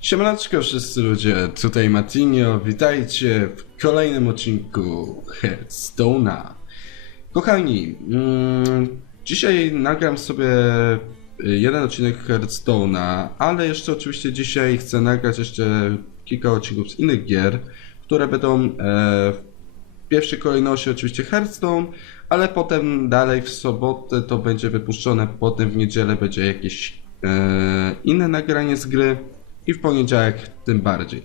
Siemaneczko wszyscy ludzie, tutaj Matinio, witajcie w kolejnym odcinku Hearthstone'a. Kochani, mm, dzisiaj nagram sobie y, jeden odcinek Hearthstone'a, ale jeszcze oczywiście dzisiaj chcę nagrać jeszcze kilka odcinków z innych gier, które będą e, w pierwszej kolejności oczywiście Hearthstone, ale potem dalej w sobotę to będzie wypuszczone, potem w niedzielę będzie jakieś e, inne nagranie z gry i w poniedziałek tym bardziej.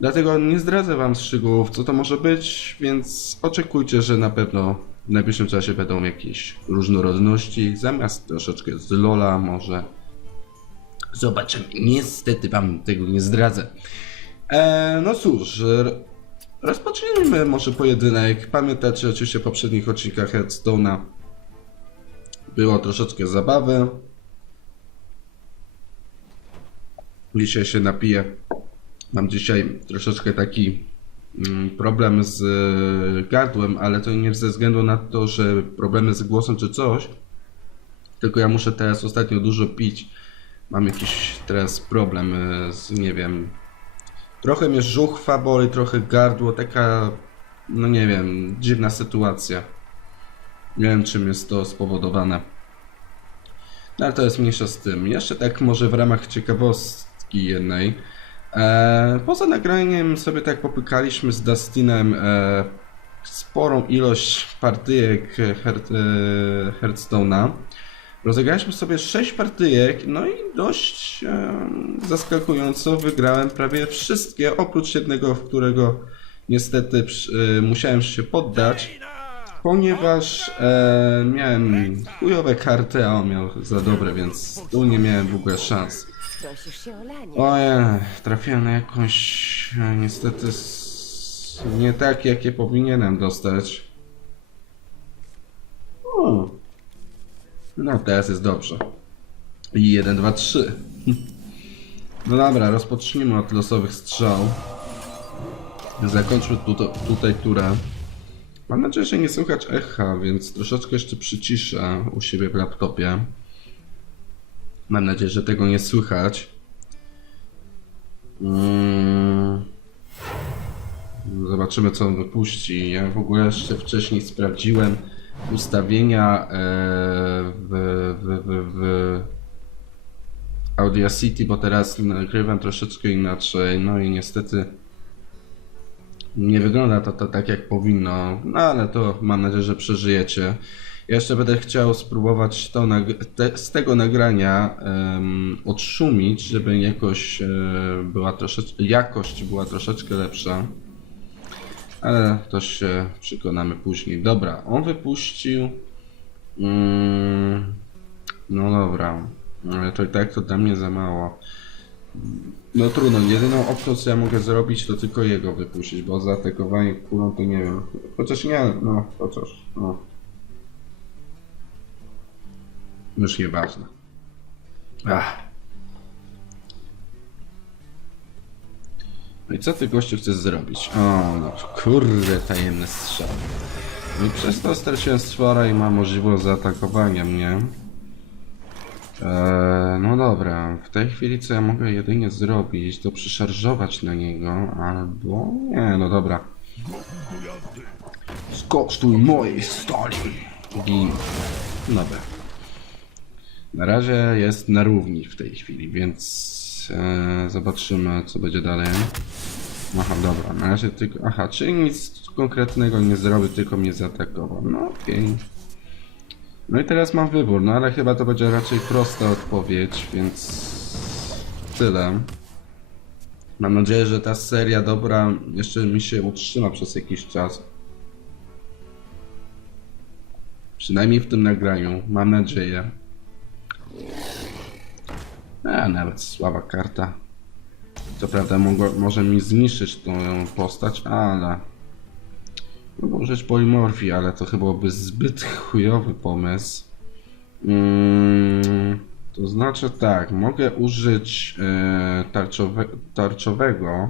Dlatego nie zdradzę wam szczegółów, co to może być, więc oczekujcie, że na pewno w najbliższym czasie będą jakieś różnorodności, zamiast troszeczkę z Lola może. Zobaczymy. Niestety wam tego nie zdradzę. E, no cóż, rozpocznijmy może pojedynek. Pamiętacie oczywiście w poprzednich odcinkach Hearthstone'a było troszeczkę zabawy. Dzisiaj się napiję. Mam dzisiaj troszeczkę taki mm, problem z e, gardłem, ale to nie ze względu na to, że problemy z głosem czy coś. Tylko ja muszę teraz ostatnio dużo pić. Mam jakiś teraz problem e, z, nie wiem, trochę mnie żuchwa boli, trochę gardło, taka, no nie wiem, dziwna sytuacja. Nie wiem, czym jest to spowodowane. No ale to jest mniejsza z tym. Jeszcze tak może w ramach jednej. E, poza nagraniem sobie tak popykaliśmy z Dustinem e, sporą ilość partyjek Heart, e, Hearthstone'a. Rozegraliśmy sobie 6 partyjek, no i dość e, zaskakująco wygrałem prawie wszystkie, oprócz jednego, w którego niestety e, musiałem się poddać, ponieważ e, miałem chujowe karty, a on miał za dobre, więc tu nie miałem w ogóle szans. Prosisz się o lanie. Trafiłem na jakąś e, niestety nie tak, jakie powinienem dostać. O. No, teraz jest dobrze. I 1, 2, 3. No dobra, rozpocznijmy od losowych strzał. Zakończmy tutaj, tutaj turę. Mam nadzieję, że nie słychać echa, więc troszeczkę jeszcze przyciszę u siebie w laptopie. Mam nadzieję, że tego nie słychać. Mm. Zobaczymy, co on wypuści. Ja w ogóle jeszcze wcześniej sprawdziłem ustawienia e, w, w, w, w Audacity, bo teraz nagrywam troszeczkę inaczej. No i niestety nie wygląda to, to tak, jak powinno. No ale to mam nadzieję, że przeżyjecie. Ja jeszcze będę chciał spróbować to te, z tego nagrania em, odszumić, żeby jakoś e, była troszeczkę, jakość była troszeczkę lepsza. Ale to się przekonamy później. Dobra, on wypuścił. Mm, no dobra, ale to i tak to dla mnie za mało. No trudno, jedyną opcją co ja mogę zrobić to tylko jego wypuścić, bo zaatakowanie kulą to nie wiem. Chociaż nie, no chociaż, no. Już nieważne. Ach. No i co ty gościu chcesz zrobić? O, no kurde, tajemny strzał. No i przez to straciłem stwora i mam możliwość zaatakowania mnie. Eee, no dobra, w tej chwili co ja mogę jedynie zrobić, to przyszarżować na niego, albo... Nie, no dobra. Skosztuj mojej stoli! Gin. Dobra. Na razie jest na równi w tej chwili, więc e, zobaczymy co będzie dalej. Aha, dobra, na razie tylko... Aha, czyli nic konkretnego nie zrobił, tylko mnie zaatakował. No okej. No i teraz mam wybór, no ale chyba to będzie raczej prosta odpowiedź, więc tyle. Mam nadzieję, że ta seria dobra jeszcze mi się utrzyma przez jakiś czas. Przynajmniej w tym nagraniu, mam nadzieję. A, nawet słaba karta. Co prawda mogło, może mi zniszczyć tą postać, ale... Mogę użyć polimorfii, ale to chyba byłby zbyt chujowy pomysł. Mm, to znaczy tak, mogę użyć e, tarczowe, tarczowego.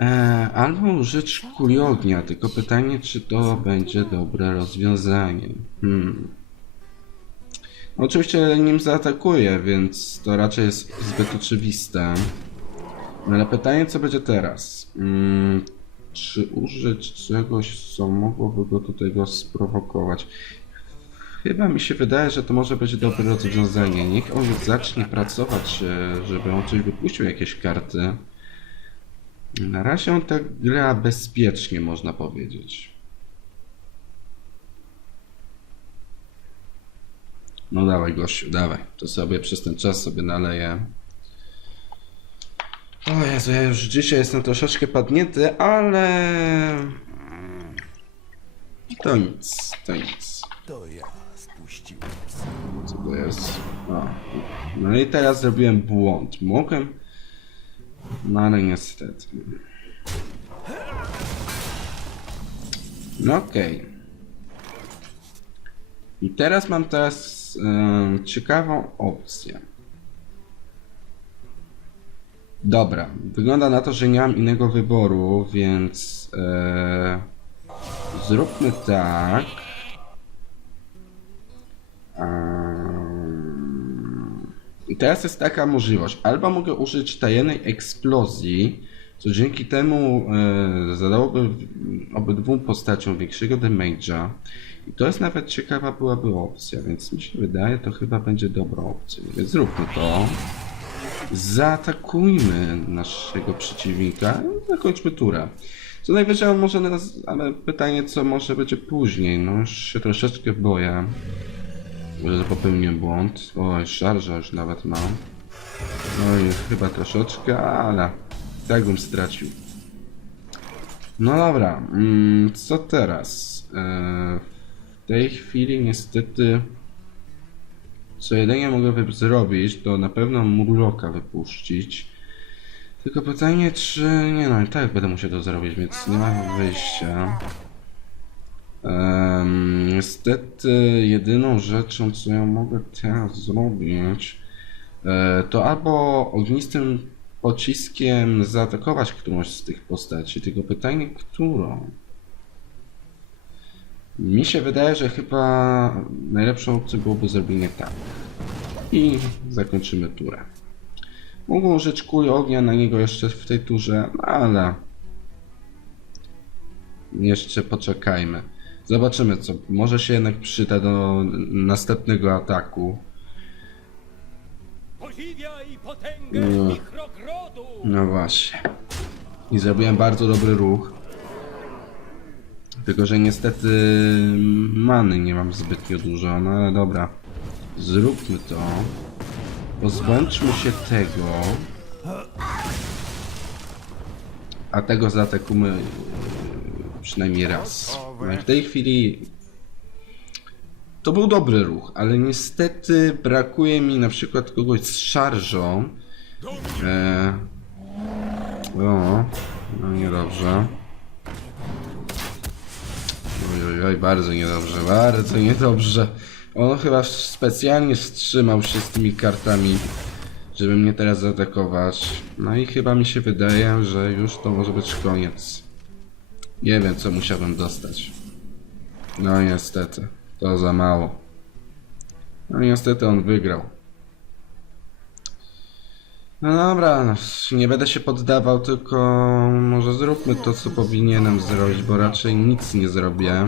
E, albo użyć kuli ognia, tylko pytanie, czy to będzie dobre rozwiązanie. Hmm. Oczywiście nim zaatakuje, więc to raczej jest zbyt oczywiste. No ale pytanie, co będzie teraz? Mm, czy użyć czegoś, co mogłoby go do tego sprowokować? Chyba mi się wydaje, że to może być dobre rozwiązanie. Niech on zacznie pracować, e, żeby on coś wypuścił, jakieś karty. Na razie on tak gra bezpiecznie, można powiedzieć. No dawaj, gościu, dawaj. To sobie przez ten czas sobie naleję. O Jezu, ja już dzisiaj jestem troszeczkę padnięty, ale... To nic, to nic. To ja spuściłem. Co to jest? O. No i teraz zrobiłem błąd. Mogłem... No ale niestety. No okej. I teraz mam teraz em, ciekawą opcję. Dobra, wygląda na to, że nie mam innego wyboru, więc e, zróbmy tak. I teraz jest taka możliwość. Albo mogę użyć tajemnej eksplozji, co dzięki temu e, zadałoby obydwu postaciom większego damage'a. I to jest nawet ciekawa byłaby opcja, więc mi się wydaje, to chyba będzie dobra opcja. Więc zróbmy to. Zaatakujmy naszego przeciwnika i zakończmy turę. Co najwyżej on może nas, ale pytanie co może będzie później, no już się troszeczkę boję, że popełnię błąd. Oj, szarża już nawet mam. No i chyba troszeczkę, ale tak bym stracił. No dobra, mm, co teraz? Tej chwili niestety co jedynie mogę zrobić, to na pewno Murloka wypuścić. Tylko pytanie, czy... Nie no, i tak będę musiał to zrobić, więc nie ma wyjścia. Em, niestety, jedyną rzeczą, co ja mogę teraz zrobić, e, to albo ognistym pociskiem zaatakować którąś z tych postaci, tylko pytanie, którą? Mi się wydaje, że chyba najlepszą opcją byłoby zrobienie tak. I zakończymy turę. Mogą użyć kuli ognia na niego jeszcze w tej turze, ale jeszcze poczekajmy. Zobaczymy co. Może się jednak przyda do następnego ataku. No. No właśnie. I zrobiłem bardzo dobry ruch. Tylko, że niestety many nie mam zbytnio dużo, no ale dobra. Zróbmy to. Pozbądźmy się tego. A tego zaatakujmy yy, przynajmniej raz. No i w tej chwili to był dobry ruch, ale niestety brakuje mi na przykład kogoś z szarżą. E, o, no. Oj, oj, oj, bardzo niedobrze, bardzo niedobrze. On chyba specjalnie wstrzymał się z tymi kartami, żeby mnie teraz zaatakować. No i chyba mi się wydaje, że już to może być koniec. Nie wiem, co musiałbym dostać. No niestety, to za mało. No niestety on wygrał. No dobra, no, nie będę się poddawał, tylko może zróbmy to, co powinienem zrobić, bo raczej nic nie zrobię.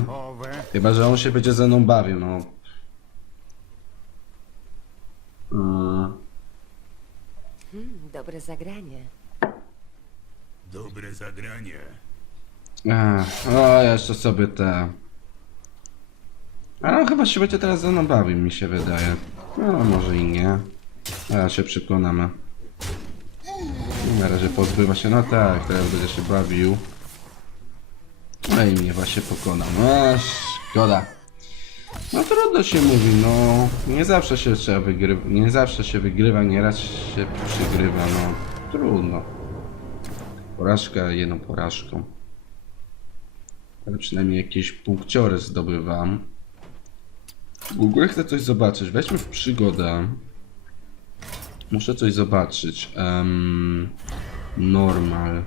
Chyba, że on się będzie ze mną bawił, no. Mm, Hmm, dobre zagranie. Dobre zagranie. Ech, o, jeszcze sobie te... A on chyba się będzie teraz ze mną bawił, mi się wydaje. No, może i nie. Teraz się przekonamy. Na razie pozbywa się, no tak, teraz będzie się bawił. No i mnie właśnie pokonał. No, szkoda. No trudno się mówi, no. Nie zawsze się trzeba wygrywać, nie zawsze się wygrywa, nieraz się przegrywa, no. Trudno. Porażka jedną porażką. Ale przynajmniej jakieś punkciory zdobywam. W ogóle chcę coś zobaczyć. Weźmy w przygodę. Muszę coś zobaczyć. Em, normal.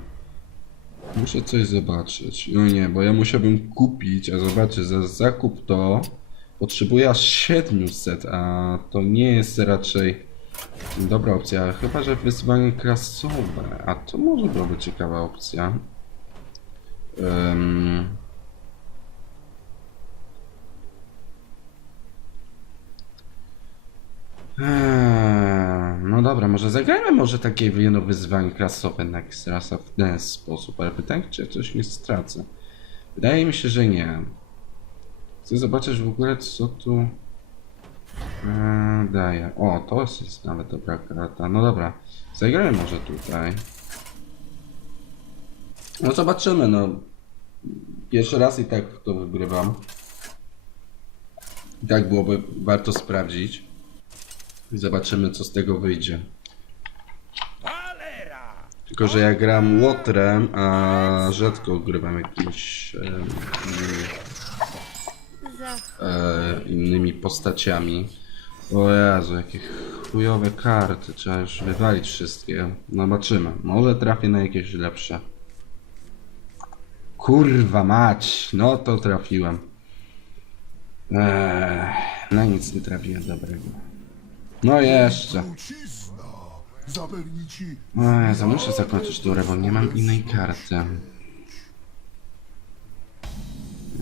Muszę coś zobaczyć. No nie, bo ja musiałbym kupić, a zobaczę, za zakup to Potrzebuję aż 700, a to nie jest raczej dobra opcja. Chyba, że wyzwanie klasowe, a to może byłaby ciekawa opcja. Em, Eee, No dobra, może zagrajmy może takie jedno wyzwanie klasowe na Xrasa w ten sposób, ale pytanie, czy coś nie stracę. Wydaje mi się, że nie. Chcę zobaczyć w ogóle, co tu eee, daje. O, to jest nawet dobra karta. No dobra, zagrajmy może tutaj. No zobaczymy, no. Pierwszy raz i tak to wygrywam. I tak byłoby warto sprawdzić. I zobaczymy, co z tego wyjdzie. Tylko, że ja gram łotrem, a rzadko grywam jakimiś e, innymi, e, innymi postaciami. O Jezu, jakie chujowe karty. Trzeba już wywalić wszystkie. No Zobaczymy. Może trafię na jakieś lepsze. Kurwa mać. No to trafiłem. Eee, no nic nie trafiłem dobrego. No jeszcze. Trucizna zapewni ci muszę zakończyć turę, bo nie mam innej karty.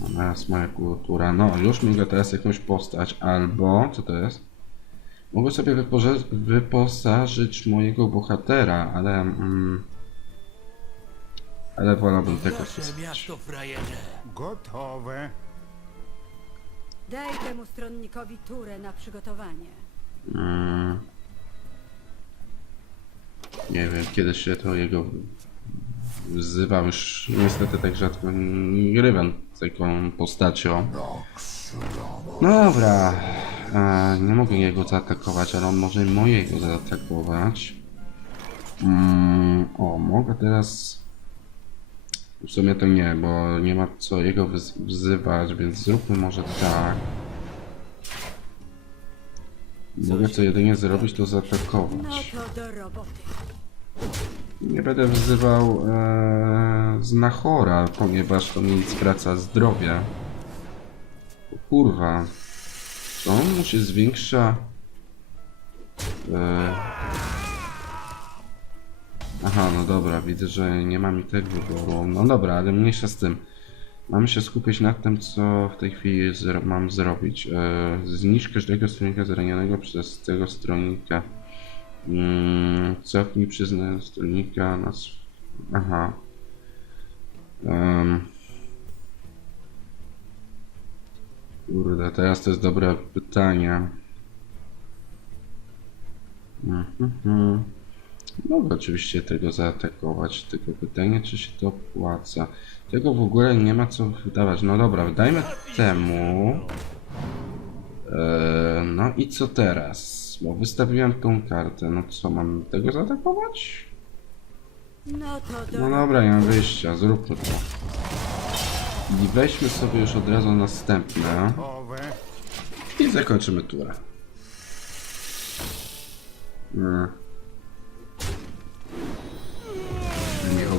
No, teraz moja kultura. No, już mogę teraz jakąś postać, albo... Co to jest? Mogę sobie wypoże- wyposażyć mojego bohatera, ale... Mm, ale wolałbym tego Nasze miasto frajerze. gotowe. Daj temu stronnikowi turę na przygotowanie. Mm, nie wiem, kiedy się to jego wzywał. Już niestety tak rzadko grywam z taką postacią. Dobra. E, nie mogę jego zaatakować, ale on może mojego zaatakować. Mm, o, mogę teraz... W sumie to nie, bo nie ma co jego wzywać, więc zróbmy może tak. Mogę co jedynie zrobić, to No zaatakować. to do roboty. Nie będę wzywał e, znachora, ponieważ to mi zwraca zdrowie. O kurwa. On mu się zwiększa? E... Aha, no dobra, widzę, że nie ma mi tego wyboru. No dobra, ale mniejsza z tym. Mam się skupić na tym, co w tej chwili zro mam zrobić. E, zniszcz każdego stronnika zranionego przez tego stronnika. Mm, cofnij przyznę stronnika na... Aha. Um. Kurde, teraz to jest dobre pytanie. Mhm. Mogę oczywiście tego zaatakować, tylko pytanie, czy się to opłaca. Tego w ogóle nie ma co wydawać. No dobra, dajmy temu. Eee, no i co teraz? Bo wystawiłem tą kartę. No co, mam tego zaatakować? No No dobra, nie mam wyjścia, zróbmy to. I weźmy sobie już od razu następne. I zakończymy turę. Mm.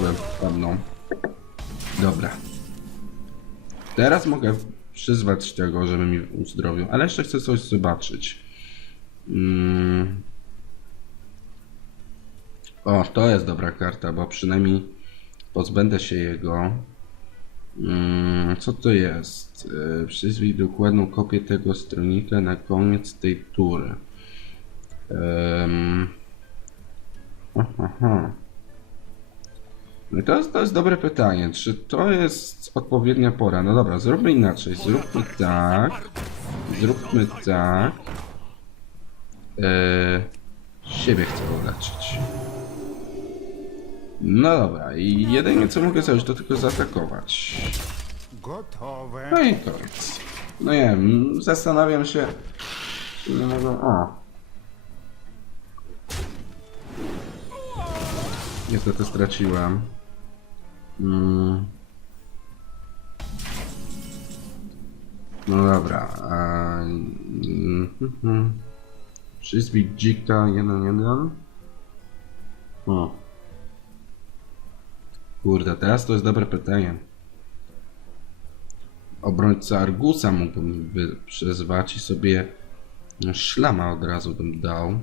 Nie owe wpadną. Dobra. Teraz mogę przyzwać tego, żeby mi uzdrowił, ale jeszcze chcę coś zobaczyć. Mm. O, to jest dobra karta, bo przynajmniej pozbędę się jego. Mm, co to jest? Yy, Przyzwij dokładną kopię tego stronika na koniec tej tury. Um, aha. No to jest, to jest dobre pytanie. Czy to jest odpowiednia pora? No dobra, zróbmy inaczej. Zróbmy tak. Zróbmy tak. Yy, siebie chcę uleczyć. No dobra, i jedynie co mogę zrobić, to tylko zaatakować. No i koniec. No nie wiem, zastanawiam się, nie mogę... A. Niestety straciłem. Mm. No dobra. A... mm, mhm. Przyzwij dzika 1-1. O. Kurde, teraz to jest dobre pytanie. obrońca Argusa mógłbym przyzwać i sobie szlama od razu bym dał.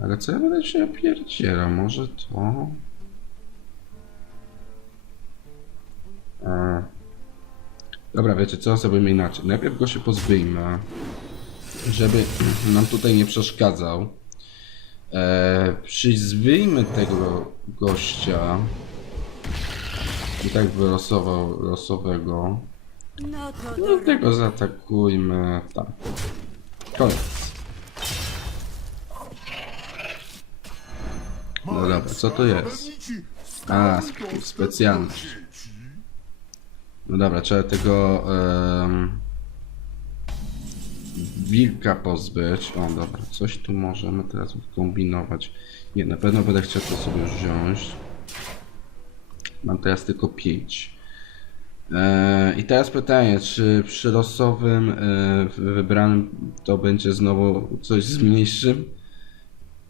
Ale co ja będę się opierdzierał? Może to? A. Dobra, wiecie co? Zrobimy inaczej. Najpierw go się pozbyjmy, żeby nam tutaj nie przeszkadzał. E, przyzwijmy tego gościa. I tak wylosował losowego. No No tego zaatakujmy. Tak. Koniec. No dobra, co to jest? A, skąd sp- to specjalny. tego dzieci? No dobra, trzeba tego em, wilka pozbyć. O dobra, coś tu możemy teraz kombinować. Nie, na pewno będę chciał to sobie wziąć. Mam teraz tylko 5. E, I teraz pytanie, czy przy losowym e, wy- wybranym to będzie znowu coś z mniejszym?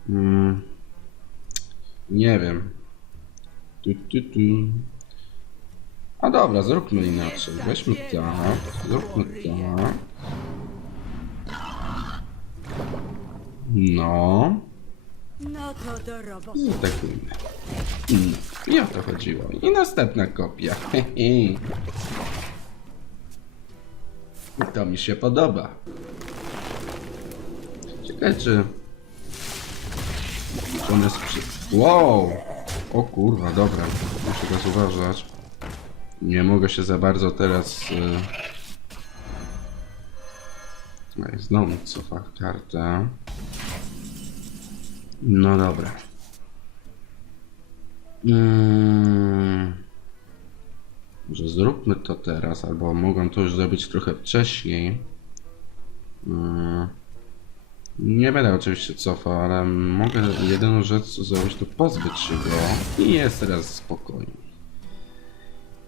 Mm, nie wiem. Tu, tu, tu. A dobra, zróbmy inaczej. Weźmy tak, zróbmy tak. No, No to do roboty. i atakujmy. No, I o to chodziło. I następna kopia. I to mi się podoba. Ciekawe czy... czy on jest przy... Wow! O kurwa, dobra. Muszę teraz uważać. Nie mogę się za bardzo teraz... Y... Ej, Znowu cofa kartę. No dobra. Mm. Może zróbmy to teraz, albo mogłem to już zrobić trochę wcześniej. Mm. Nie będę oczywiście cofał, ale mogę jedyną rzecz zrobić to pozbyć się go i jest teraz spokojnie.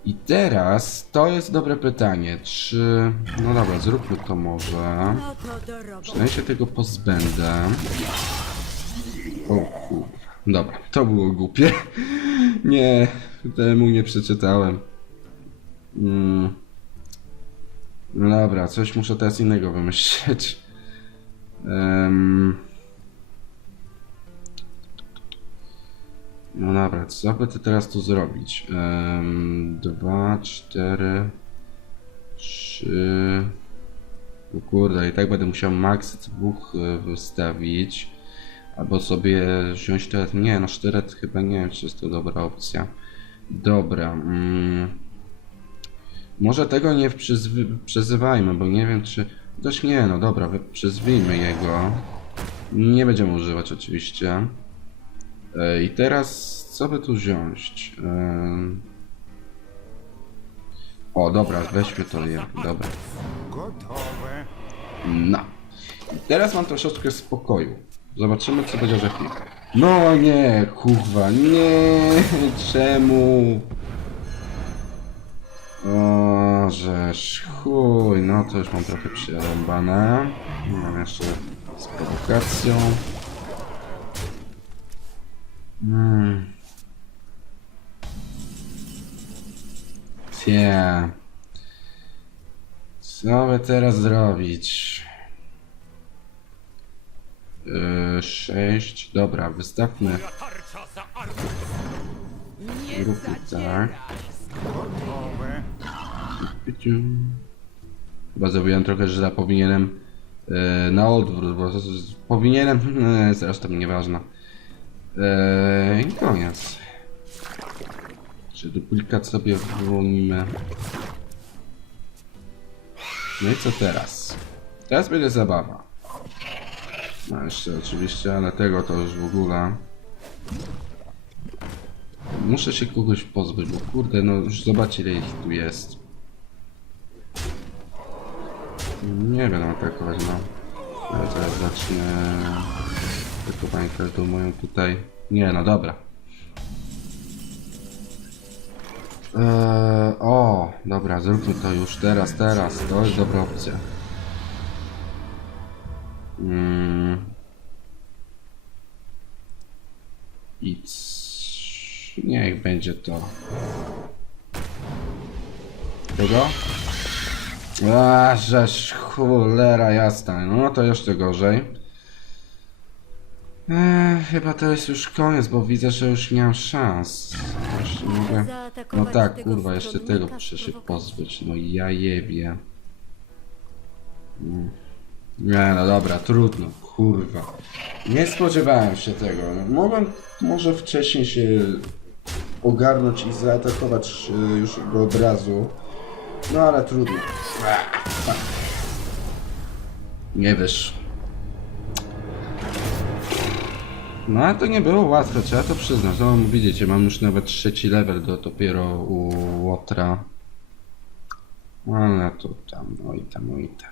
I teraz to jest dobre pytanie, czy... No dobra, zróbmy to może. Przynajmniej się tego pozbędę. O kurwa. Dobra, to było głupie. Nie, temu nie przeczytałem. Mm. No dobra, coś muszę teraz innego wymyśleć. Em. No dobra, co by teraz tu zrobić? Um, dwa, cztery, trzy... O kurde, i tak będę musiał max dwóch e, wystawić. Albo sobie wziąć sztylet. Nie, no sztylet chyba nie wiem, czy jest to dobra opcja. Dobra. Mm. Może tego nie przyzwy, przyzywajmy, bo nie wiem, czy... Też nie, no dobra, przyzwijmy jego. Nie będziemy używać oczywiście. E, I teraz co by tu wziąć? Em. O, dobra, weźmy to je. Dobra. Gotowe. No. I teraz mam troszeczkę spokoju. Zobaczymy, co będzie chwilę. No nie, kurwa, nie, czemu? O, żeż, chuj, no to już mam trochę przerąbane. Mam jeszcze z prowokacją. Hmm. Cie. Co by teraz zrobić? Yy, sześć. Dobra, wystawmy. Róbmy tak. Chyba zrobiłem trochę źle, powinienem yy, na odwrót, bo powinienem, yy, zresztą nieważne. Yy, I koniec. Czy duplikat sobie wyłonimy? No i co teraz? Teraz będzie zabawa. No jeszcze oczywiście, ale tego to już w ogóle. Muszę się kogoś pozbyć, bo kurde, no już zobaczcie ile ich tu jest. Nie będę atakować, no. Ale teraz zacznę... Atakowanie każdą moją tutaj... Nie, no dobra. Eee, o, dobra, zróbmy to już teraz, teraz. To jest dobra opcja. Mm. I niech będzie to. Kogo? A, żeż cholera jasna. No to jeszcze gorzej. Eee, chyba to jest już koniec, bo widzę, że już nie mam szans. Już nie mogę... No tak, kurwa, jeszcze tego muszę się pozbyć. No ja jebie. Mm. Nie, no dobra, trudno, kurwa. Nie spodziewałem się tego. Mogłem może wcześniej się ogarnąć i zaatakować e, już go od razu. No ale trudno. Nie wiesz. No ale to nie było łatwe, trzeba to przyznać. No widzicie, mam już nawet trzeci level do dopiero u Łotra. Ale to tam, no i tam, no i tam.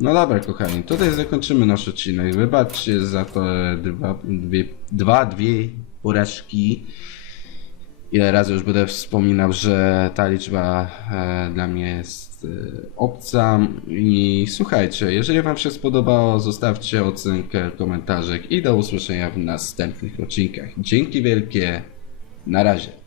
No dobra, kochani, tutaj zakończymy nasz odcinek. Wybaczcie za te dwa, dwie, dwa, dwie porażki. Ile razy już będę wspominał, że ta liczba e, dla mnie jest e, obca. I słuchajcie, jeżeli Wam się spodobało, zostawcie ocenkę, komentarzek i do usłyszenia w następnych odcinkach. Dzięki wielkie, na razie.